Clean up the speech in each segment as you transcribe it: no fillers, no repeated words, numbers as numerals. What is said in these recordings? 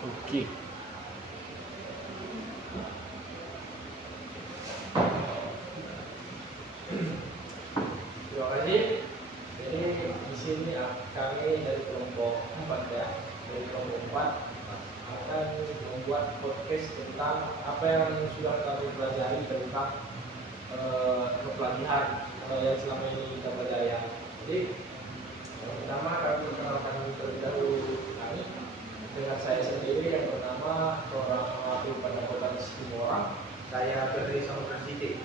Oke. Terima kasih. Jadi di sini kami dari kelompok 4 ya, dari kelompok 4 akan membuat podcast tentang apa yang sudah kami pelajari tentang kepelatihan atau yang selama ini kita pelajari. Jadi yang pertama kami perkenalkan terlebih dahulu kami dengan saya sendiri yang bernama seorang wakil pada kota Timur. Saya Febri Samudra Siti.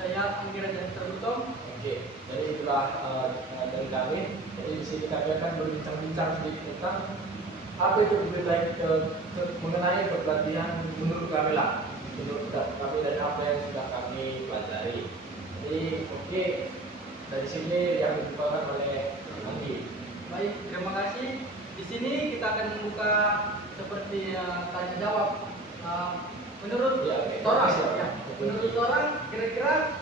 Saya Anggira dan Terbutom. Oke, jadi itulah dari kami. Jadi di sini kami akan berbincang-bincang sedikit tentang apa itu mengenai kepelatihan menurut kami lah, menurut kami dan apa yang sudah kami pelajari. Jadi oke, dari sini yang dibukakan oleh Andi. Baik, terima kasih. Di sini kita akan membuka seperti tanya jawab. Menurut orang, menurut orang kira-kira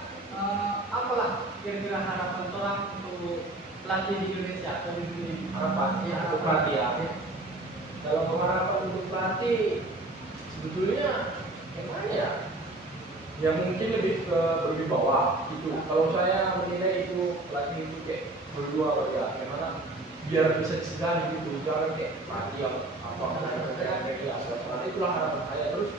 apalah kira-kira harapan orang untuk pelatih di Indonesia atau di dunia? Harapan untuk pelatih ya. Kalau harapan untuk pelatih sebetulnya gimana ya? Ya mungkin lebih ke berwibawa gitu. Kalau saya menilai itu pelatih itu kayak berdua ya, gimana? Biar bisa disegani gitu, jangan kayak pelatih yang apa kayak ya. Itulah harapan saya. Terus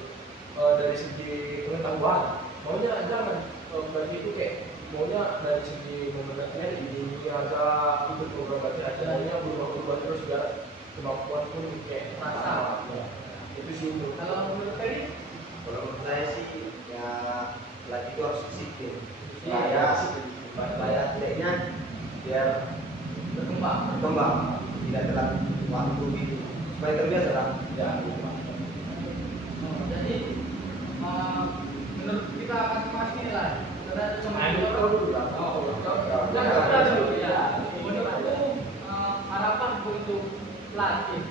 dari segi pengetahuan, maunya jangan pelatih itu kayak maunya dari segi memenangnya ini aja ikut program baca acaranya berubah-ubah terus biar kemampuan pun kayak Rasa. ya. Itu sih untuk Kalau menurut Ferry, Kalau menurut saya sih ya pelatih itu harus disiplin. Iya, Supaya tidaknya biar berkembang. berkembang, tidak telat waktu gitu. Supaya terbiasa lah. ya. Jadi menurut kita akan pasti lah. Karena cuma Nah, itu kalau dulu lah. kita dulu ya. Menurutku harapan untuk pelatih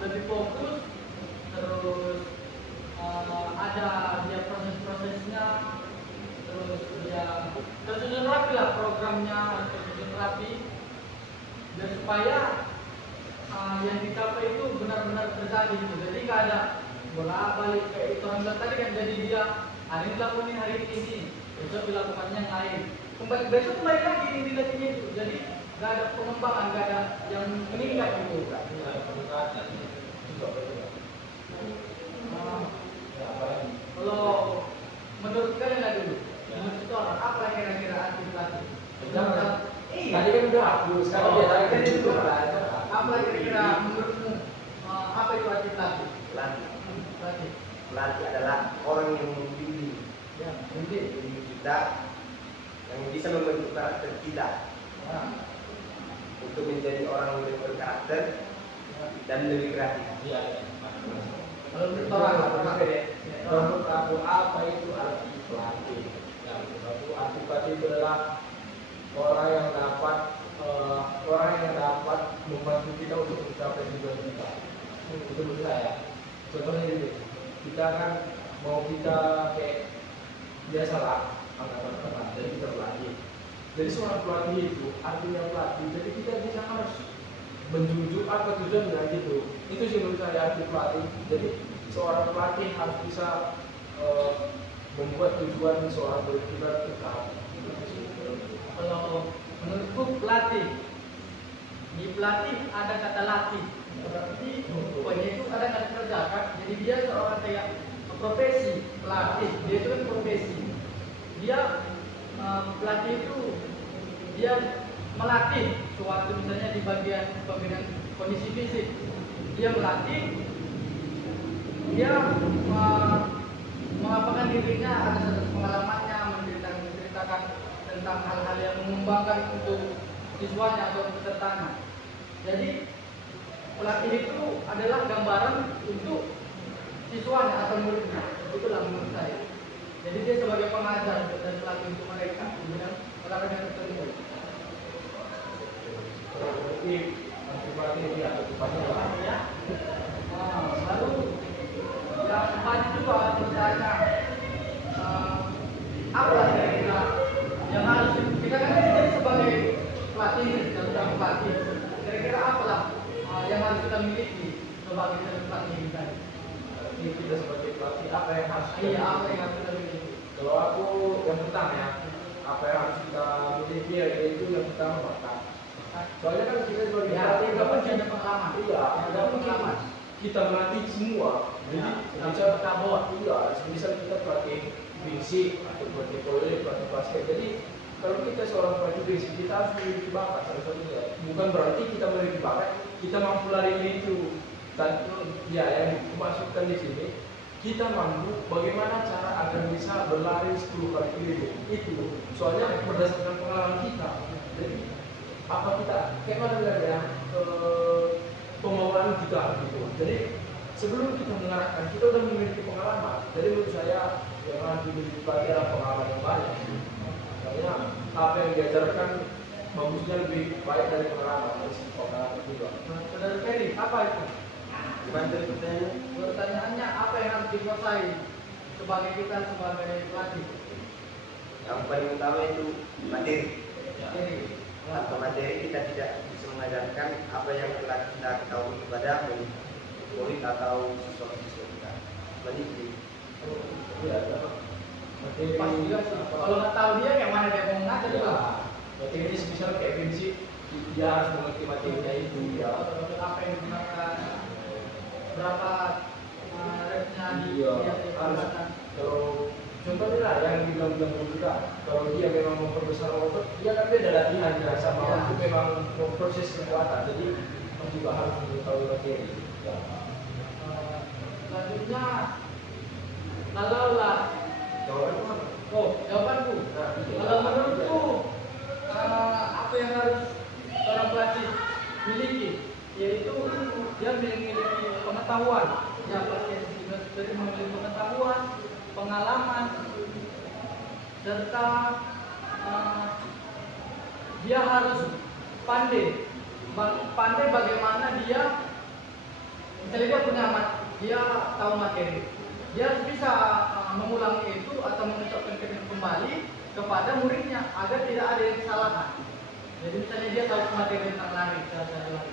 lebih fokus, terus ada dia proses-prosesnya, terus dia tersusun rapi lah programnya, tersusun rapi, dan supaya yang dicapai itu benar-benar terjadi gitu. Jadi nggak ada bola balik kayak itu orang bilang tadi kan, jadi dia hari ini dilakukan hari ini, besok dilakukannya yang lain, besok kembali lagi ini latihnya itu. Jadi nggak ada pengembangan, nggak ada yang meningkat gitu. Kalau menurut kalian lah dulu, menurut itu orang apa yang kira-kira arti pelatih? Tadi kan udah aku, sekarang dia lagi kan itu Apa kira-kira menurutmu apa itu arti pelatih? Pelatih. Pelatih adalah orang yang membimbing, membimbing kita, yang bisa membentuk karakter kita untuk menjadi orang yang berkarakter dan lebih kreatif. Iya. Kalau menurut orang Menurut aku apa itu arti pelatih? Ya, menurut aku arti pelatih itu adalah orang yang dapat membantu kita untuk mencapai tujuan kita. Itu menurut saya. Contohnya ini, kita kan mau kita kayak biasalah angkatan-angkatan, jadi kita berlatih. Jadi seorang pelatih itu artinya pelatih. Jadi kita bisa harus menjunjung apa tujuan dengan itu. Itu sih menurut saya arti pelatih. Jadi seorang pelatih harus bisa membuat tujuan seorang berkibar tetap. kalau menurutku pelatih di pelatih ada kata latih, berarti pokoknya itu ada kata kerja kan. Jadi dia seorang kayak profesi pelatih, dia itu kan profesi. Dia pelatih itu dia melatih suatu, misalnya di bagian pembinaan kondisi fisik, dia melatih, dia mengapakan dirinya, ada satu pengalamannya, menceritakan tentang hal-hal yang mengembangkan untuk siswanya atau pesertanya. Jadi pelatih itu adalah gambaran untuk siswanya atau muridnya. Itulah menurut saya. Jadi dia sebagai pengajar dan pelatih untuk mereka dengan olahraga tertentu. Berarti arti pelatih ini atau tepatnya apa? Lalu yang keempat juga bertanya apa kira-kira yang harus kita kan jadi sebagai pelatih dan pelatih, kira-kira apalah yang harus kita miliki sebagai calon pelatih tadi? Berarti kita sebagai pelatih apa yang harus kita Iya, apa miliki? yang harus kita miliki? Kalau aku yang pertama ya, apa yang harus kita miliki yaitu yang pertama bakat. Soalnya kan kita sebagai Ya, pelatih kita pun punya pengalaman. iya, Ya, tidak mungkin pengalaman. kita melatih semua. Jadi Ya, semisal cabut. iya, semisal kita pelatih fisik atau pelatih volley, pelatih basket. Jadi kalau kita seorang pelatih fisik, kita harus memiliki bakat salah satunya. Bukan berarti kita memiliki bakat, kita mampu lari itu. Dan ya yang dimaksudkan di sini, kita mampu bagaimana cara agar bisa berlari 10 kali keliling itu. Soalnya berdasarkan pengalaman kita. Jadi apa kita kayak mana bilang ya pengalaman kita gitu. Jadi sebelum kita mengarahkan, kita udah memiliki pengalaman. Jadi menurut saya yang harus dimiliki pelatih adalah pengalaman yang banyak. Soalnya apa yang diajarkan bagusnya lebih baik dari pengalaman juga. Saudara Ferry, apa itu? Gimana tadi pertanyaannya? Pertanyaannya apa yang harus dikuasai sebagai kita sebagai pelatih? Yang paling utama itu materi. Jadi, Tanpa materi kita tidak bisa mengajarkan apa yang telah kita ketahui kepada murid atau siswa-siswa kita. Jadi Iya, materi pas juga sih. Kalau nggak tahu dia kayak mana dia mau ngajar juga. materi ini misalnya kayak prinsip dia harus mengerti materinya itu ya. Apa yang digunakan, berapa repnya Iya, dia harus. digunakan. Kalau contohnya lah yang dibilang-bilang juga, kalau dia memang memperbesar otot, dia kan beda latihan ya sama Ya. waktu memang memproses kekuatan. Jadi juga harus mengetahui materi. Ya. Selanjutnya, kalau lah, Jawabannya mana? jawabanku. Nah, iya. Kalau menurutku, apa yang harus seorang pelatih miliki, yaitu dia memiliki pengetahuan, ya pasti dari memiliki pengetahuan, pengalaman, serta dia harus pandai bagaimana dia, misalnya dia punya dia tahu materi, dia harus bisa mengulangi itu atau mengucapkan kembali kepada muridnya agar tidak ada yang kesalahan. Jadi misalnya dia tahu materi tentang lari, cara lari,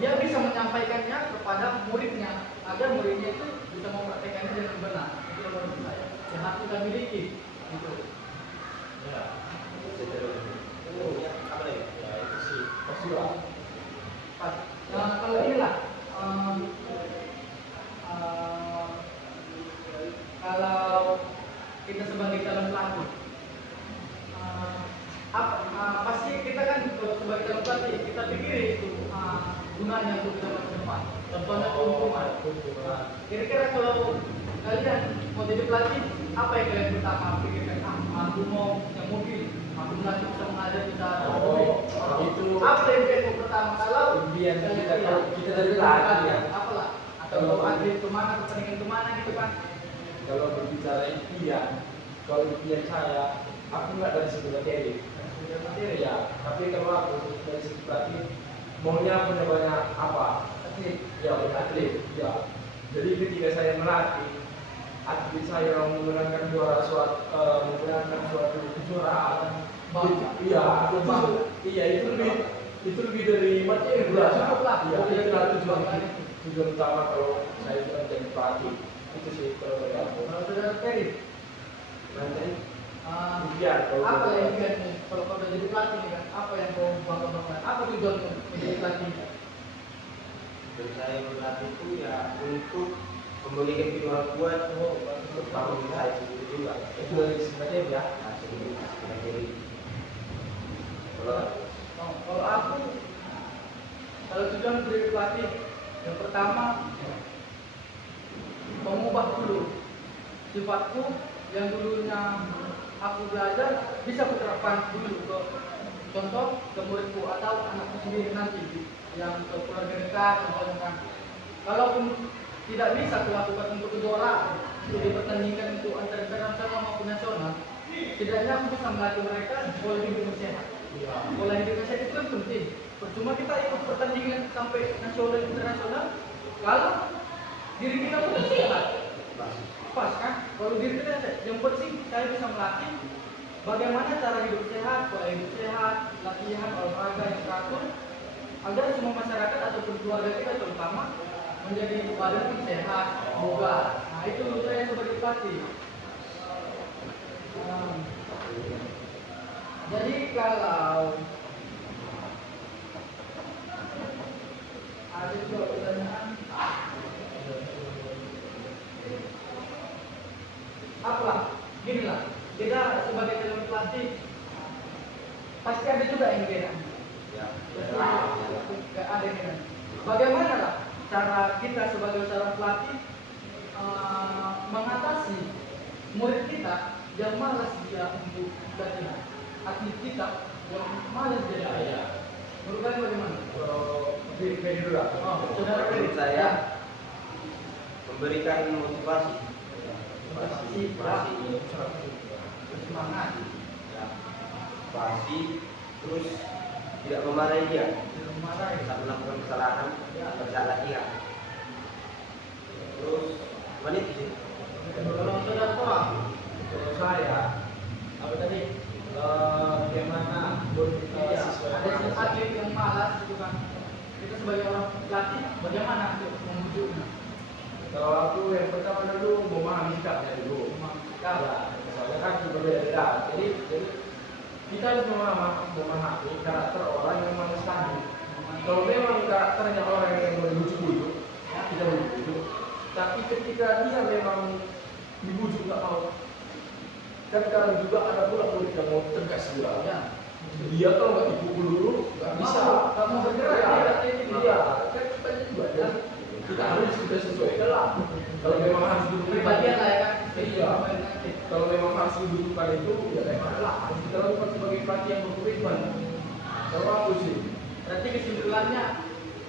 dia bisa menyampaikannya kepada muridnya agar muridnya itu bisa mempraktekannya dengan benar. Itu yang menurut saya yang harus kita miliki. Gitu. Ya. apa lagi? Ya itu sih pasti lah. Kalau inilah kalau kita sebagai calon pelatih, pasti kita kan sebagai calon pelatih kita pikir itu gunanya untuk kita masa depan. Contohnya keuntungan. Kira-kira kalau kalian mau jadi pelatih, apa yang kalian pertama pikirkan? Aku mau punya mobil, aku nanti bisa mengajar bisa ada duit. Itu Apa yang kalian pertama kalau impian kita iya, kalau kita dari pelatih ya. apalah atau atlet kemana pertandingan kemana gitu kan? Kalau berbicara impian, kalau impian saya, aku nggak dari segi materi. Materi ya, tapi kalau aku dari segi pelatih, maunya punya banyak apa? Atlet, ya banyak atlet, ya. Jadi ketika saya melatih, atlet saya memenangkan memenangkan suatu kejuaraan, Bangga. iya, Bangga. iya itu lebih dari materi berasa. Cukup lah. Iya, itu adalah tujuan Bangga. tujuan utama kalau saya sudah menjadi pelatih. Itu sih kalau dari aku. Kalau saudara Ferry, Nanti impian apa yang impianmu kalau kau udah jadi pelatih nih kan? Apa yang kau bangga-banggakan? Apa tujuanmu menjadi pelatih? Dan saya berlatih itu ya untuk memberikan tim orang kuat untuk bangun saya sendiri juga. itu dari segi materi ya. Nah, sendiri materi. Kalau aku, kalau tujuan menjadi pelatih, yang pertama mengubah dulu sifatku yang dulunya aku belajar bisa kuterapkan dulu ke contoh ke muridku atau anakku sendiri nanti yang ke keluarga dekat contohnya kan. Kalaupun tidak bisa kulakukan untuk kejuaraan, untuk dipertandingkan untuk antara internasional maupun nasional, setidaknya aku bisa melatih mereka pola hidup sehat. Pola hidup sehat itu kan penting. Percuma kita ikut pertandingan sampai nasional internasional, kalau diri kita pun sehat. Pas kan? Kalau diri kita sehat, yang penting saya bisa melatih bagaimana cara hidup sehat, pola hidup sehat, latihan olahraga yang teratur, agar semua masyarakat ataupun keluarga kita terutama menjadi badan pun sehat, bugar. Nah itu saya sebagai pelatih. Um, jadi kalau ada juga pertanyaan, apalah, gini lah, kita sebagai calon pelatih pasti ada juga yang kena. Ya. Gak ada yang kena. Bagaimana lah cara kita sebagai seorang pelatih mengatasi murid kita yang malas dia untuk latihan, atlet kita yang malas dia latihan. Menurut kalian bagaimana? Jadi dulu lah. Saudara Menurut saya memberikan motivasi, semangat, ya, motivasi, terus tidak memarahi dia marahin. saat melakukan kesalahan pada saat latihan. Terus menit sih. Kalau saudara orang, Kalau saya, apa tadi? Bagaimana ada si atlet yang malas itu kan. Kita sebagai orang pelatih, bagaimana untuk membujuknya? Kalau aku yang pertama dulu memahami sikapnya dulu. Sikap. Ya, soalnya kan berbeda-beda. Jadi kita harus memahami karakter orang yang malas tadi. Kalau memang karakternya orang yang bujuk-bujuk, kita bujuk. Tapi ketika dia memang dibujuk nggak mau, kan kadang juga ada pula murid yang mau tegas juga. Ya. Dia kalau nggak dipukul dulu nggak bisa. Kamu bergerak, Ya, dia kan banyak juga. Dan kita harus sudah sesuaikan lah. Kalau memang harus pribadian lah ya kan. Iya. Kalau memang harus dibutuhkan itu, ya memang lah. Harus kita lakukan sebagai pelatih yang berkomitmen. Kalau aku sih, Berarti kesimpulannya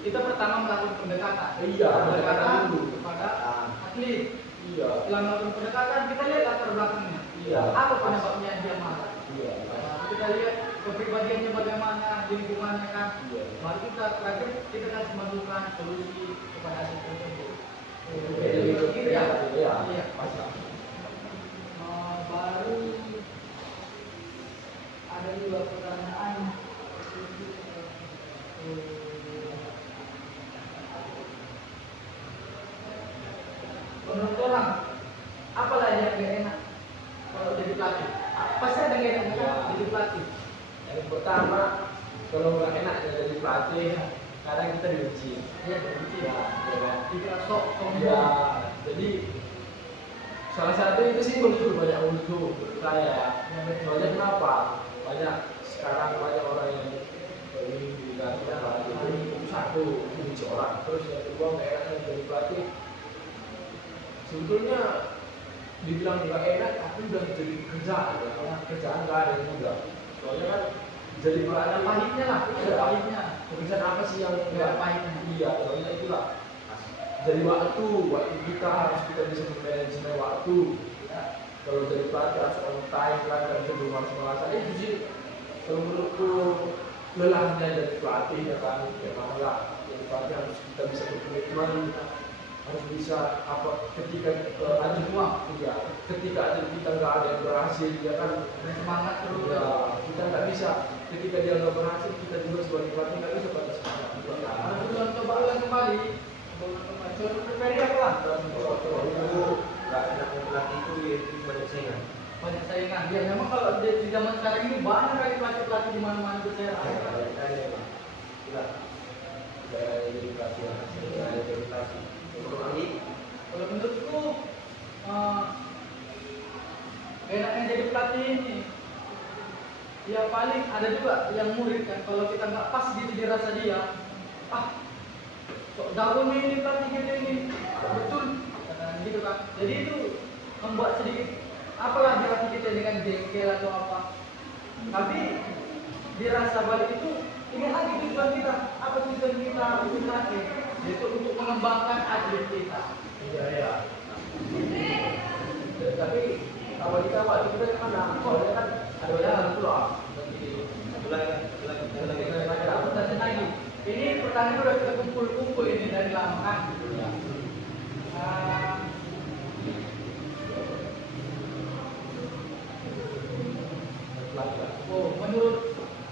kita pertama melakukan pendekatan. Iya, pendekatan dulu. Kepada atlet. iya, Setelah melakukan pendekatan, kita lihat latar belakangnya. Iya. Apa penyebabnya dia marah? iya, Nah, kita lihat kepribadiannya bagaimana, lingkungannya kan. iya. Baru kita terakhir kita kasih masukan solusi kepada atlet tersebut. Gitu ya, iya, Iya. pasti. Baru ada juga pertanyaan. Menurut orang, apalah yang gak enak kalau jadi pelatih? Pasti ada yang enak kan jadi pelatih. Yang pertama, kalau nggak enak jadi pelatih, kadang kita diuji. Iya, benci. Ya, ya kan? Tidak sok Ya, sombong. jadi salah satu itu sih menurut banyak untuk saya. Soalnya kenapa? Banyak sekarang banyak orang yang ingin diganti pelatih. Itu satu, diuji orang. Terus yang kedua nggak enak jadi pelatih. Sebetulnya dibilang nggak enak, tapi udah jadi kerjaan. Ya. Karena kerjaan nggak ada yang mudah. Soalnya kan jadi Ada pelatih pahitnya lah, ada Iya. pahitnya. pekerjaan apa sih yang Nggak ada pahitnya. Iya, soalnya itulah. Jadi waktu kita harus kita bisa manajemen waktu. Ya. Kalau jadi pelatih harus on time kan, dan sebelum harus merasa itu sih. Kalau menurutku lelahnya jadi pelatih ya kan, ya lah. Jadi pelatih harus kita bisa berkomitmen, harus bisa apa ketika ada semua, ya. Ketika ada kita nggak ada yang berhasil, ya kan. Dan semangat terus. Ya, kita nggak bisa. Ketika dia nggak berhasil, kita juga sebagai pelatih nggak bisa pada semangat. Ada tujuan coba ulang kembali. Contoh pribadi apa lah? Itu nggak enak pelatih itu banyak saingan. Banyak saingan. Ya memang kalau di zaman sekarang ini banyak kali pelatih-pelatih di mana-mana itu saya rasa. Itulah Jadi pelatih. jadi pelatih. Untuk Ali, Kalau menurutku enaknya jadi pelatih ini ya paling ada juga yang murid kan kalau kita nggak pas gitu dirasa dia sok jago nih ini pelatih kita ini betul kata gitu kan. Jadi itu membuat sedikit apalah dilatih kita dengan jengkel atau apa, tapi dirasa balik itu ingin lagi tujuan kita, apa tujuan kita untuk latih, yaitu untuk mengembangkan atlet kita. Iya, iya. Tapi kalau kita pak kita mana? Soalnya kan ada banyak pulau. Aku tanya lagi. Ini pertanyaan udah kita kumpul-kumpul ini dari lama kan? Menurut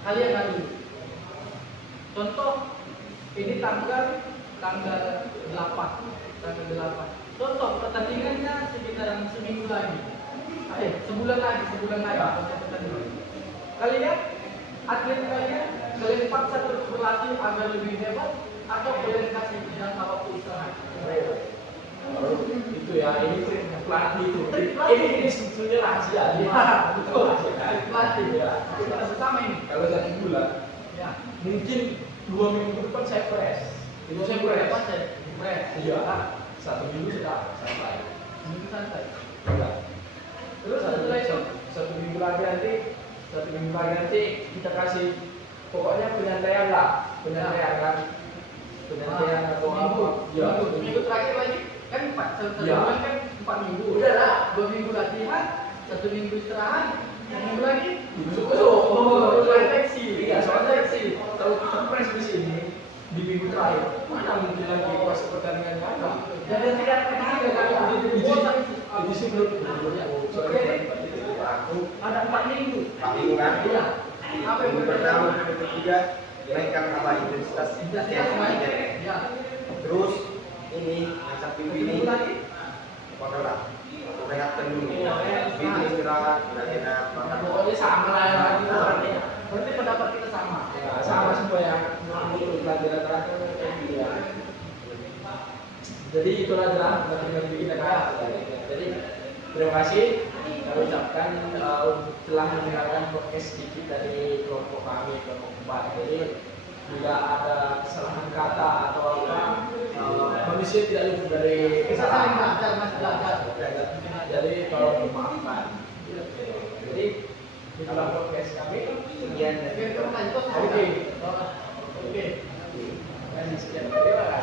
kalian lagi, contoh ini tanggal tanggal 8. Tanggal 8. Contoh pertandingannya sekitaran seminggu lagi. Sebulan lagi pertandingan. Kalian atlet kalian paksa terus berlatih agar lebih hebat atau kalian kasih jangka waktu istirahat? Itu ya, ini trik pelatih itu. Ini sebetulnya rahasia. Betul. Rahasia. Pelatih. Ya. Kita bersama ini. Kalau 1 bulan, Ya. mungkin 2 minggu ke depan saya fresh. Itu saya fresh. Fresh. Iya. 1 minggu sudah sampai. Minggu santai. Iya. Terus setelah itu 1 minggu lagi nanti kita kasih pokoknya penyantaian lah, penyantaian kan. Penyantaian atau apa? Ya. Minggu terakhir lagi kan 4 Ya. bulan kan 4 minggu. Udah lah. 2 minggu latihan, 1 minggu istirahat, 1 minggu lagi Masuk. refleksi. Iya, soalnya sih kalau kita fresh di sini di minggu terakhir, mana mungkin lagi pas pertandingan apa? Jadi tidak pernah ada kan Jadi sih belum. Soalnya Aku ada 4 minggu. 4 minggu kan? Iya. Apa yang Minggu pertama, minggu ketiga naikkan apa intensitas latihan. Ya. Terus ini yang Sabtu ini Minggu lagi. pokoknya rehatkan dulu. Minggu istirahat, enak makan. pokoknya sama lah ya lagi. Berarti pendapat kita sama. Nah, sama semua yang menurut pelajaran terakhir kayak gitu ya. Jadi itulah jalan nanti kita kan. Jadi terima kasih kami ucapkan telah mendengarkan podcast sedikit dari kelompok kami kelompok 4. Jadi bila ada kesalahan kata atau apa, manusia tidak luput dari Kita saling kesalahan. belajar, Mas, belajar. Jadi tolong dimaafkan. Jadi itulah podcast kami. Sekian Oke, terima kasih. Oke. Oke. Dan sekian terima kasih.